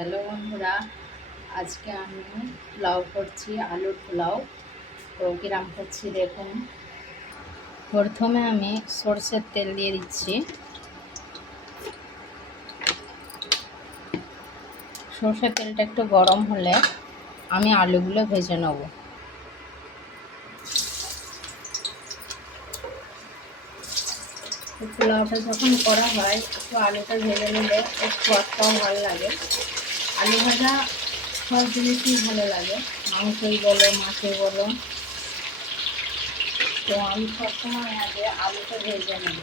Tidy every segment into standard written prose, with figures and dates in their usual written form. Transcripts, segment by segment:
Hello বন্ধুরা, আজকে আমি পোলাও করছি, আলুর পোলাও। তো কিরাম করছি দেখুন। প্রথমে আমি সরষের তেল দিয়ে দিচ্ছি। সরষের তেলটা একটু গরম হলে আমি আলুগুলো ভেজে নেব। পোলাওটা যখন করা হয় একটু আলুটা ভেজে নিলে এর স্বাদটাও ভালো লাগে। আলু ভাজা সব জিনিসই ভালো লাগে, মাংসই বলো মাছে বলো। তো আমি সবসময় আগে আলুটা ভেজে নিই।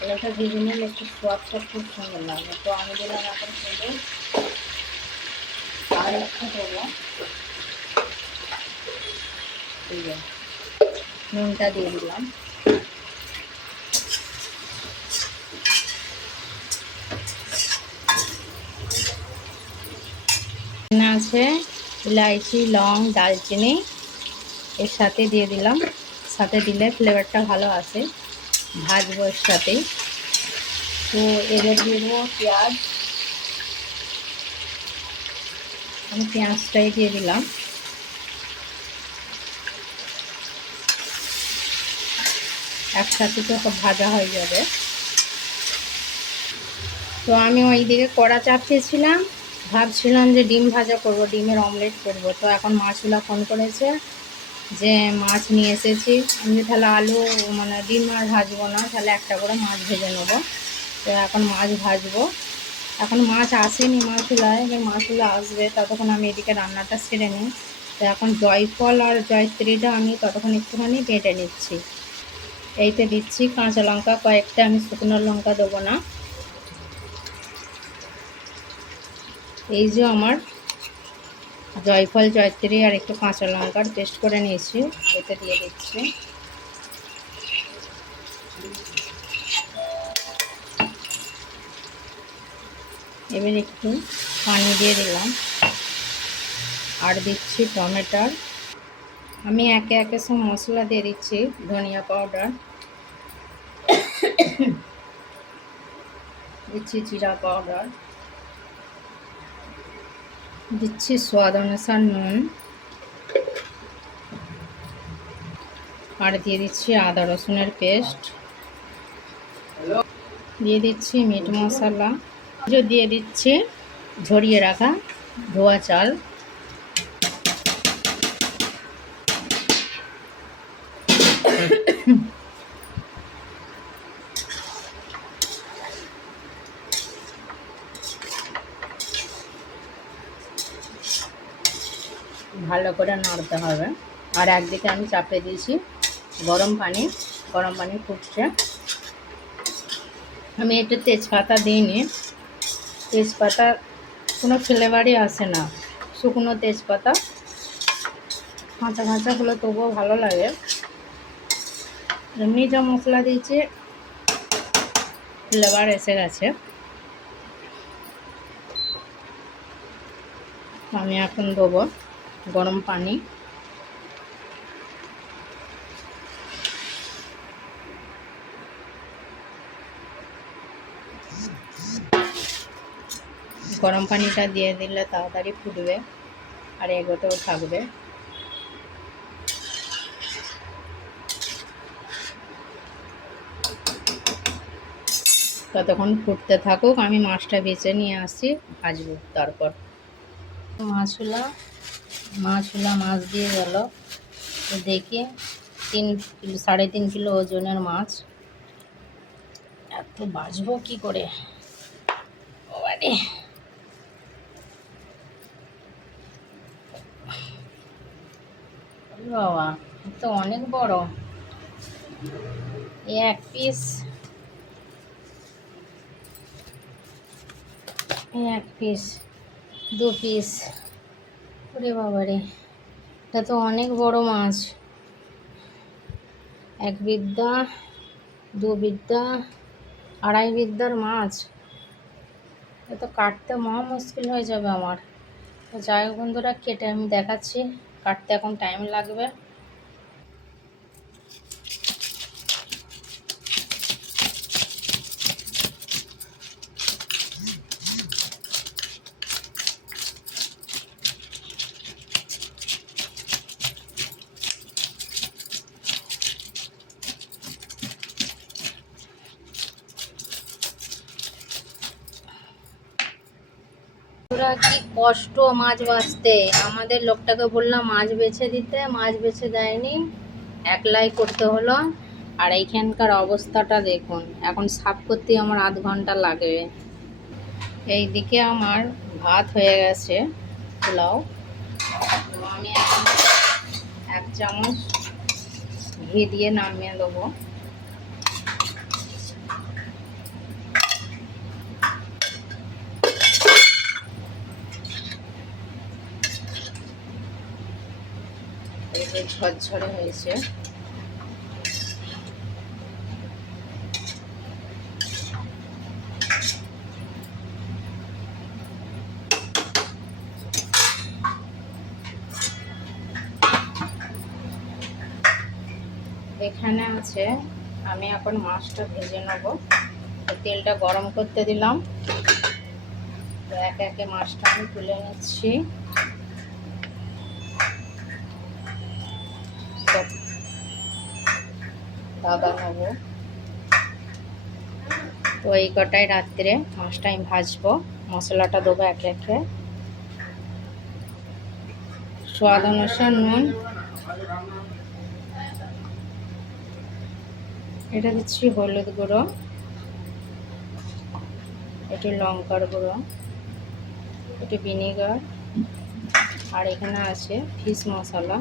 আলুটা ভেজে নিলে একটু স্বাদটা খুব সুন্দর লাগে। তো আমি দিলাম এখন শুধু আর একটু দেবো, এই যে নুনটা দিয়ে দিলাম। এখানে আছে ইলাইচি, লং, দারচিনি, এর সাথে দিয়ে দিলাম। সাথে দিলে ফ্লেভারটা ভালো আসে। ভাজবো এর সাথেই। তো এবার দিয়ে দেবো পেঁয়াজ। আমি পেঁয়াজটাই দিয়ে দিলাম। একসাথে তো সব ভাজা হয়ে যাবে। তো আমি ওই দিকে কড়া চাপিয়েছিলাম, ভাবছিলাম যে ডিম ভাজা করব, ডিমের অমলেট করব। তো এখন মাছগুলা ফোন করেছে যে মাছ নিয়ে এসেছি। আমি তাহলে আলু মানে ডিম আর ভাজবো না, তাহলে একটা করে মাছ ভেজে নেবো। তো এখন মাছ ভাজবো। এখন মাছ আসেনি মাছগুলায়, এবার মাছগুলো আসবে, ততক্ষণ আমি এদিকে রান্নাটা সেরে নিই। তো এখন জয়ফল আর জয়ত্রীটা আমি ততক্ষণ একটুখানি বেটে নিচ্ছি। এইতে দিচ্ছি কাঁচা লঙ্কা কয়েকটা, আমি শুকনো লঙ্কা দেবো না। এই যে আমার জয়ফল, জয়ত্রী আর একটু কাঁচা লঙ্কার পেস্ট করে নিয়েছি, এতে দিয়ে দিচ্ছি। এবার একটু পানি দিয়ে দিলাম আর দিচ্ছি টমেটোর। আমি একে একে সব মশলা দিয়ে দিচ্ছি। ধনিয়া পাউডার দিচ্ছি, জিরা পাউডার দিচ্ছি, স্বাদ অনুসার নুন, আর দিয়ে দিচ্ছি আদা রসুনের পেস্ট, দিয়ে দিচ্ছি মিট মশলা, দিয়ে দিচ্ছি ঝরিয়ে রাখা ধোয়া চাল। ভালো করে নাড়তে হবে। আর একদিকে আমি চাপে দিয়েছি গরম পানি, গরম পানি ফুটছে। আমি একটু তেজপাতা দিইনি, তেজপাতা কোনো ফ্লেভারই আসে না। শুকনো তেজপাতা কাঁচা কাঁচা হলে তবুও ভালো লাগে। এমনি যা মশলা দিয়েছি ফ্লেভার এসে গেছে। আমি এখন দেবো গরম পানি। গরম পানিটা দিয়ে দিলে তাড়াতাড়ি ফুটবে আর এগোতেও থাকবে। ততক্ষণ ফুটতে থাকুক, আমি মাছটা বেছে নিয়ে আসছি, ভাজবো তারপর। মাছ দিয়ে গেল। দেখি 3 কিলো 3.5 কিলো ওজনের মাছ। এত বাজবো কি করে বাবারে। বাবা তো অনেক বড়। এক পিস, এক পিস, 2 পিস, ওরে বাবারে, এটা তো অনেক বড় মাছ। 1 বিদ্যা, 2 বিদ্যা, 2.5 বিদ্যার মাছ। এ তো কাটতে মহা মুশকিল হয়ে যাবে আমার। তো যাই হোক বন্ধুরা, কেটে আমি দেখাচ্ছি। কাটতে এখন টাইম লাগবে। বন্ধুরা কি কষ্ট মাছ বাছতে, আমাদের লোকটাকে বললাম মাছ বেছে দিতে, মাছ বেছে দেয়নি, একলাই করতে হলো। আর এইখানকার অবস্থাটা দেখুন, এখন সাফ করতে আমার আধ ঘন্টা লাগবে। এইদিকে আমার ভাত হয়ে গেছে, পোলাও। তো আমি এখন 1 চামচ ঘি দিয়ে নামিয়ে দেবো। এই যে ঝরঝরে হয়েছে। এখানে আছে, আমি এখন মাছটা ভেজে নেব। তেলটা গরম করতে দিলাম, তো একে একে মাছটা আমি তুলে নিচ্ছি। দাদা নেব, তো এই কটাই রাত্রে মাছটা আমি ভাজবো। মশলাটা দেবো একে একে। স্বাদ অনুসার নুন, এটা দিচ্ছি হলুদ গুঁড়ো, একটু লঙ্কার গুঁড়ো, একটু ভিনিগার, আর এখানে আছে ফিশ মশলা।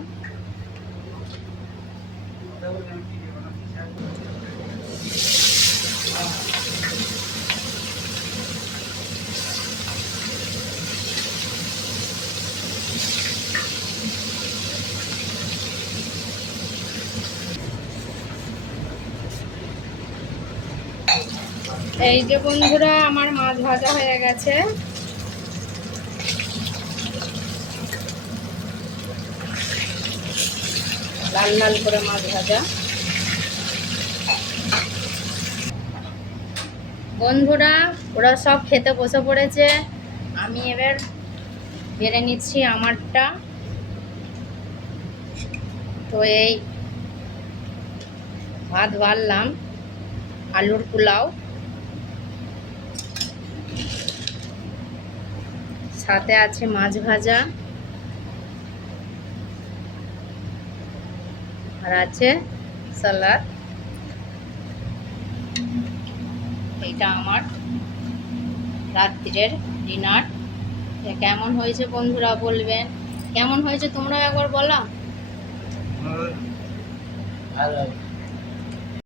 এই যে বন্ধুরা আমার মাছ ভাজা হয়ে গেছে। লাল লাল করে মাছ ভাজা। বন্ধুরা ওরা সব খেতে বসে পড়েছে, আমি এবার বেড়ে নিচ্ছি আমারটা। তো এই ভাত বাড়লাম, আলুর পোলাও, সাথে আছে মাছ ভাজা, আর আছে সালাদ। এইটা আমার রাত্রির ডিনার। কেমন হয়েছে বন্ধুরা বলবেন, কেমন হয়েছে তোমরা একবার বলো।